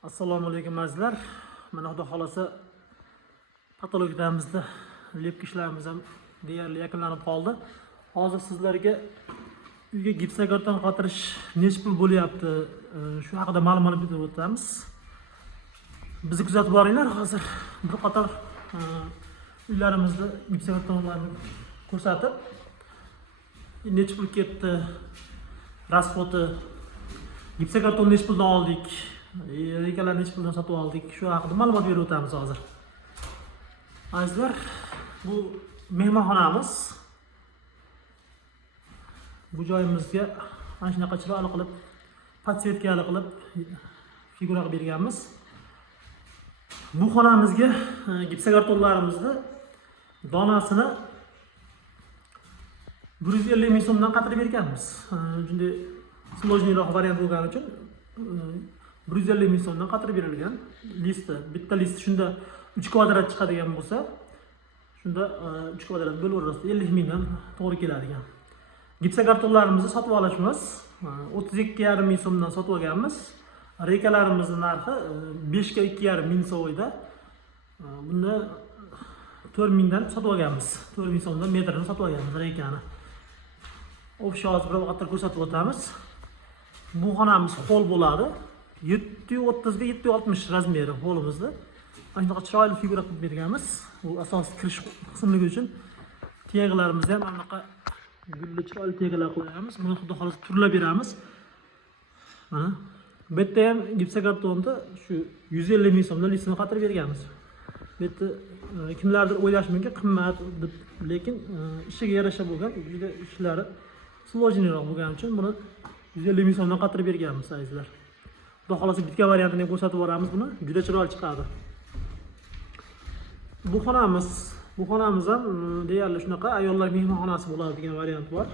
Assalomu alaykum azizlar. Mana xudo xolasa patologiyamizda lepka ishlarimiz ham deyarli yakunlanib qoldi. Hozir sizlarga uyga gipsokarton qotirish necha pul bo'lyapti, shu haqida ma'lumot berib o'tamiz. Bizni kuzatib boringlar. Hozir bir qator uylarimizda gipsokartonlarni ko'rsatib, necha pul ketdi, rasxoti, gipsokarton necha puldan oldik, rekalar necha puldan sotib oldik, shu haqida ma'lumot berib o'tamiz hozir. Azizlar, bu mehmonxonamiz. Bu joyimizga mana shunaqa chiroyli qilib, podsvetkali qilib figura qilib berganmiz. Bu xonamizga gipsokartonlarimizni donasini 150 ming so'mdan qatirib berganmiz. Shunday sложныйroq variant bo'lgani uchun 150 ming so'mdan qatirib berilgan. Listi, bitta list shunda 3 kvadrat chiqadigan bo'lsa, shunda 3 kvadrat bo'laversa 50 mingdan to'g'ri keladigan. Gipsokartonlarimizni sotib olishimiz 32,5 ming so'mdan sotib olganmiz. Rekalarimizni narxi 5 ga 2,5 ming so'mda. Buni 4 mingdan sotib olganmiz. 4 ming so'mdan metrini sotib olganmiz rekani. Ofshos bir vaqtda ko'rsatib o'tamiz. Bu xonamiz hol bo'ladi. 730 ga 760 razmeri holimizni. Mana shunaqa chiroyli figura qilib berganmiz. Bu asosiy kirish qismligi uchun teglarimizni ham mana bunaqa gulli chiroyli teglar qo'yamiz. Buni xudo xolasa turlab beramiz. Mana bu yerda ham gipsokartonni shu 150 ming so'mdan listini qatirib berganmiz. Bu yerda kimlardir o'ylash mumkin qimmat deb, lekin ishiga yarasha bo'lgan, juda ishlari sложныйroq bo'lgani uchun buni 150 ming so'mdan qatirib berganmiz azizlar. Xudo xolasa bitka variantini ham ko'rsatib boramiz buni. Juda chiroyli chiqadi. Bu xonamiz ham deyarli shunaqa ayollar mehmonxonasi bo'ladi degan variant bor.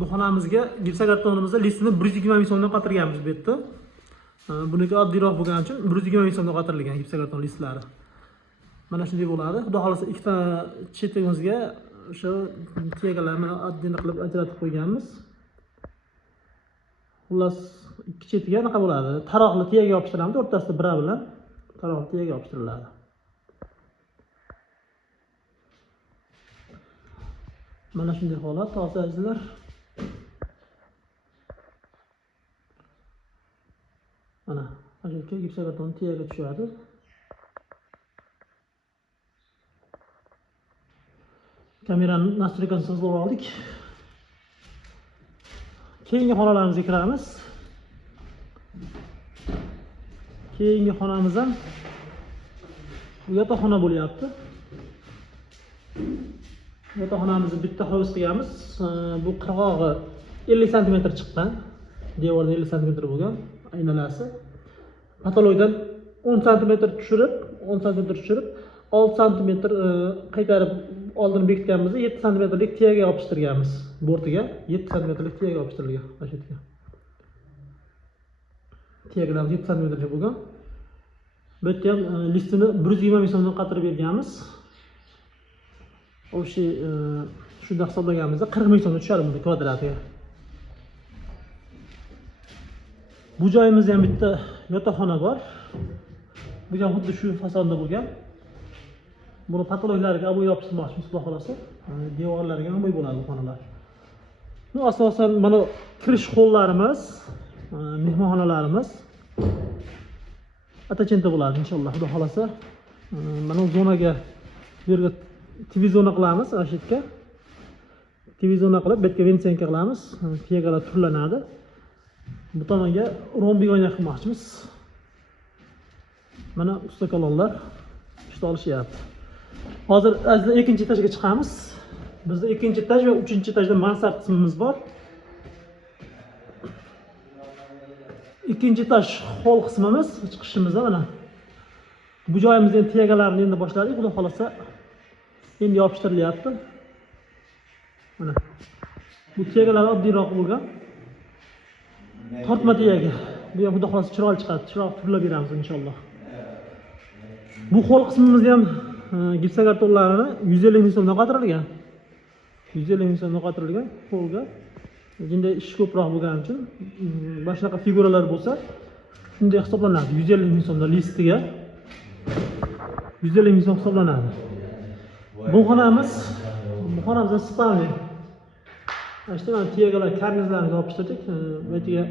Bu xonamizga gipsokartonimizda listini 120 ming so'mdan qatirganmiz bu yerda. Buniki oddiyroq bo'lgani uchun 120 ming so'mdan qatirilgan gipsokarton listlari. Mana shunday bo'ladi. Xudo xolasa ikkita chetimizga o'sha tegalarni oddiyni qilib ajratib qo'yganmiz. Xullas ikki chetiga anaqa bo'ladi. Taroqli tegaga yopishtiramiz, o'rtasida bira bilan taroqli tegaga yopishtiriladi. Mana shunday holat, hozir azizlar. Mana ajratga gipsokarton tegaga tushadi. Kamerani nastroykasini sozlab oldik. Keyingi xonalarimizga kiramiz. Keyingi xonamiz ham yotoqxona bo'lyapti. Yotoqxonamizni bitta hovuz qilganmiz. Bu qirg'og'i 50 sm chiqqan. Devorda 50 sm bo'lgan aynalasi. Patologdan 10 sm tushirib, 6 sm qaytarib oldin bekitganimizda 7 sm tegaga yopishtirganmiz. Bortiga 7 sm tegaga yopishtirilgan. Mana shu yerga. Tegalarimiz 7 sm bo'lgan. Bu yerda ham listini 120 ming so'mdan qatirib berganmiz. O'sha shunda hisoblaganimizda 40 ming so'mga tushadi bu kvadratiga. Bu joyimizda ham bitta yotoqxona bor. Bu ham xuddi shu fasonda bo'lgan. Buni patologlarga oboy yopishtirmoqchimiz xudo xolasa. Devorlariga oboy bo'ladi bu xonalar. Bu asosan mana kirish hollarimiz, mehmonxonalarimiz atachenta bo'ladi inshaalloh xudo xolasa. Mana bu zonaga bu yerga TV zona qilamiz, mana shu yerga. TV zona qilib, bu yerga ventilyatsiya qilamiz. Tegalar turlanadi. Bu tomonga rombik oyna qilmoqchimiz. Mana usta kolonlar ishda olishyapti. Hozir azizlar ikkinchi etajga chiqamiz. Bizda ikkinchi etaj va uchinchi etajda mansard qismimiz bor. Ikkinchi etaj hol qismimiz, chiqishimizda mana. Bu joyimizda endi tegalarni endi boshladik, xudo xolasa endi yopishtirilyapti. Mana. Bu tegalar oddiyroq bo'lgan. Tortma tegaga. Bu ham xudo xolasa chiroyli chiqadi. Chiroq turlab beramiz inshaalloh. Bu hol qismimizda ham gipsokartonlarini 150 ming so'mdan qatirilgan. 150 ming so'mdan qatirilgan holga. Bunday ish ko'proq bo'lgani uchun mana shunaqa figuralar bo'lsa shunday hisoblanadi. 150 ming so'mda listiga 150 ming so'm hisoblanadi. Bu xonamiz spalni. İşte mana tiyegalar karnizlarni olib ishtirdik. Bu yerga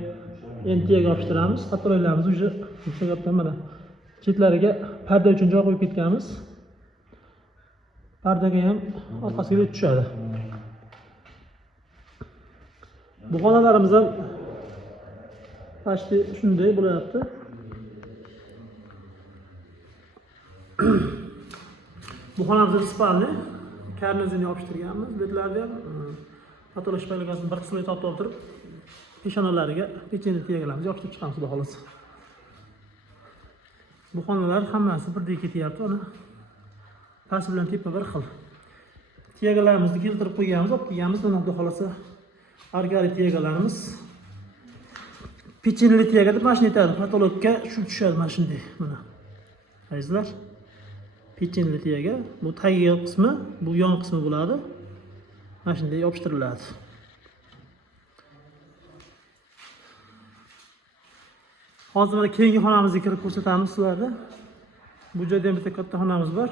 endi tiyaga olib ishtiramiz. Patroylarimiz уже yuksak mana chetlariga parda uchun joy qo'yib ketganmiz. Pardaga ham orqasiga tushadi. Bu xonalarimiz ham почти shunday bo'lyapti. Bu xonamiz spalni, karnizini yopishtirganmiz. Betlarida ham patoloq shpalikasini bir qismini topib turib, peshonalariga pechenye tiyagalarimizni yopishtirib chiqamiz xudo xolasa. Bu xonalar hammasi birdek ketyapti, mana. Past bilan tepa bir xil. Tiyagalarimizni keltirib qo'yganmiz, olib kelganmiz, mana xudo xolasa. Argari tiyagalarimiz pechenye tiyaga deb mana shuni aytadi. Patologga shu tushadi mana shunday, mana. Azizlar, pechenye tiyaga bu tagiga qismi, bu yon qismi bo'ladi. Mana shunday yopishtiriladi. Hozir mana keyingi xonamizga kirib ko'rsatamiz sizlarga. Bu joyda ham bitta katta xonamiz bor.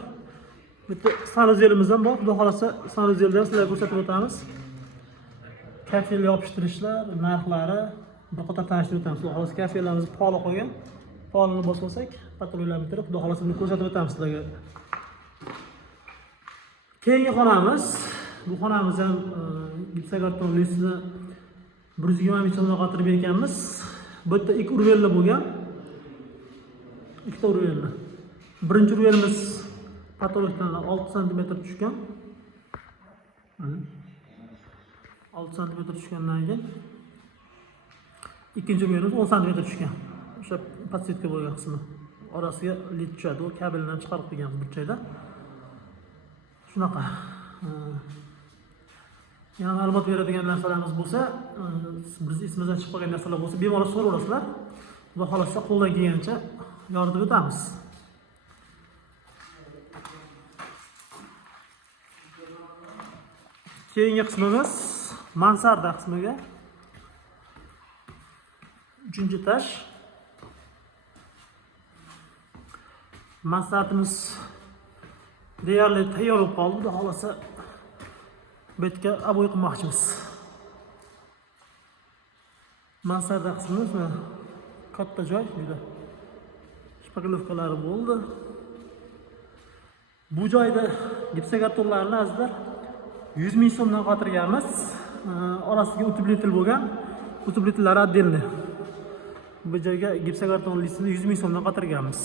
Bitta sanuzelimiz ham bor. Xudo xolasa sanuzelda sizlarga ko'rsatib o'tamiz. Kafel yopishtirishlar, narxlari bir qator tanishtirib o'tamiz. Xudo xolasa kafelarimiz poli qo'ygan. Polini bosib patologlarni bitirib, xudo xolasa buni ko'rsatib o'tamiz sizlarga. Keyingi xonamiz, bu xonamiz ham gipsokarton listini 120 ming so'mga qotirib berganmiz. Bu yerda ikki urvelli bo'lgan. Ikkita urvelli. Birinchi urvelimiz patologdan 6 cm tushgan. 6 cm tushgandan keyin ikkinchi urvelimiz 10 cm tushgan. O'sha podsetka bo'lgan qismi. Orasiga lit tushadi. U kabeldan chiqarib qo'yganmiz bir joyda. Shunaqa. Yana ma'lumot beradigan narsalarimiz bo'lsa, biz esimizdan chiqib qolgan narsalar bo'lsa, bemalol so'raverasizlar. Xudo xolasa qo'ldan kelgancha yordam o'tamiz. Keyingi qismimiz mansarda qismiga. 3-etaj. Mansardimiz deyarli tayyor bo'lib qoldi. Xudo xolasa bu yerga abo'y qilmoqchimiz. Mansarda qismimiz katta joy juda. Shpagilovkalari bo'ldi. Bu joyda gipsokartonlarni azizlar 100 ming so'mdan qotirganmiz. Orasiga utubletel bo'lgan. Utubletellari отдельно. Bu joyga gipsokarton listini 100 ming so'mdan qotirganmiz.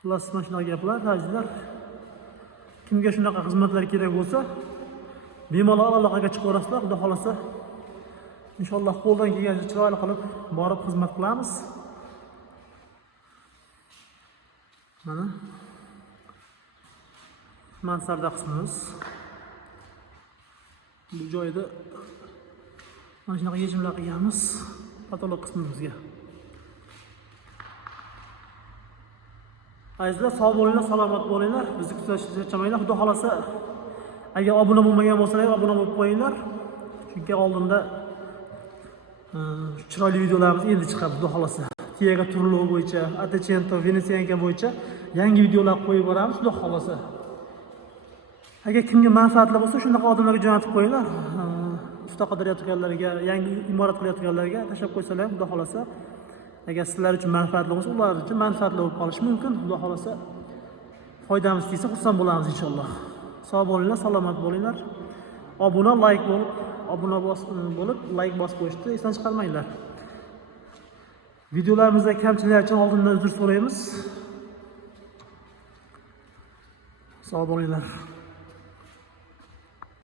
Xullas mana shunaqa gaplar, azizlar. Kimga shunaqa xizmatlar kerak bo'lsa, bemalol aloqaga chiqaverasizlar. Xudo xolasa inshaalloh qo'ldan kelgancha chiroyli qilib borib xizmat qilamiz. Mana mansarda qismimiz. Bu joyda mana shunaqa yechimlar qilganmiz patolog qismimizga. Azizlar, sog' bo'linglar, salomat bo'linglar. Bizni kuzatishni charchamanglar. Xudo xolasa agar obuna bo'lmagan bo'lsalaringiz, obuna bo'lib qo'yinglar. Chunki oldinda chiroyli videolarimiz endi chiqadi, xudo xolasa. Tiyaga turlov bo'yicha, Atacento, Venesianka bo'yicha yangi videolar qo'yib boramiz, xudo xolasa. Agar kimga manfaatli bo'lsa, shunaqa odamlarga jo'natib qo'yinglar. Usta qidirayotganlarga, yangi imorat qilayotganlarga tashlab qo'ysalar, xudo xolasa. Agar sizlar uchun manfaatli bo'lsa, ular uchun manfaatli bo'lib qolishi mumkin. Xudo xolasa foydamiz tegsa, xursand bo'lamiz inshaalloh. Sog' bo'linglar, salomat bo'linglar. Obuna, like bo'lib, like bosib qo'yishni esdan chiqarmanglar. Videolarimizda kamchiliklar uchun oldindan uzr so'raymiz. Sog' bo'linglar.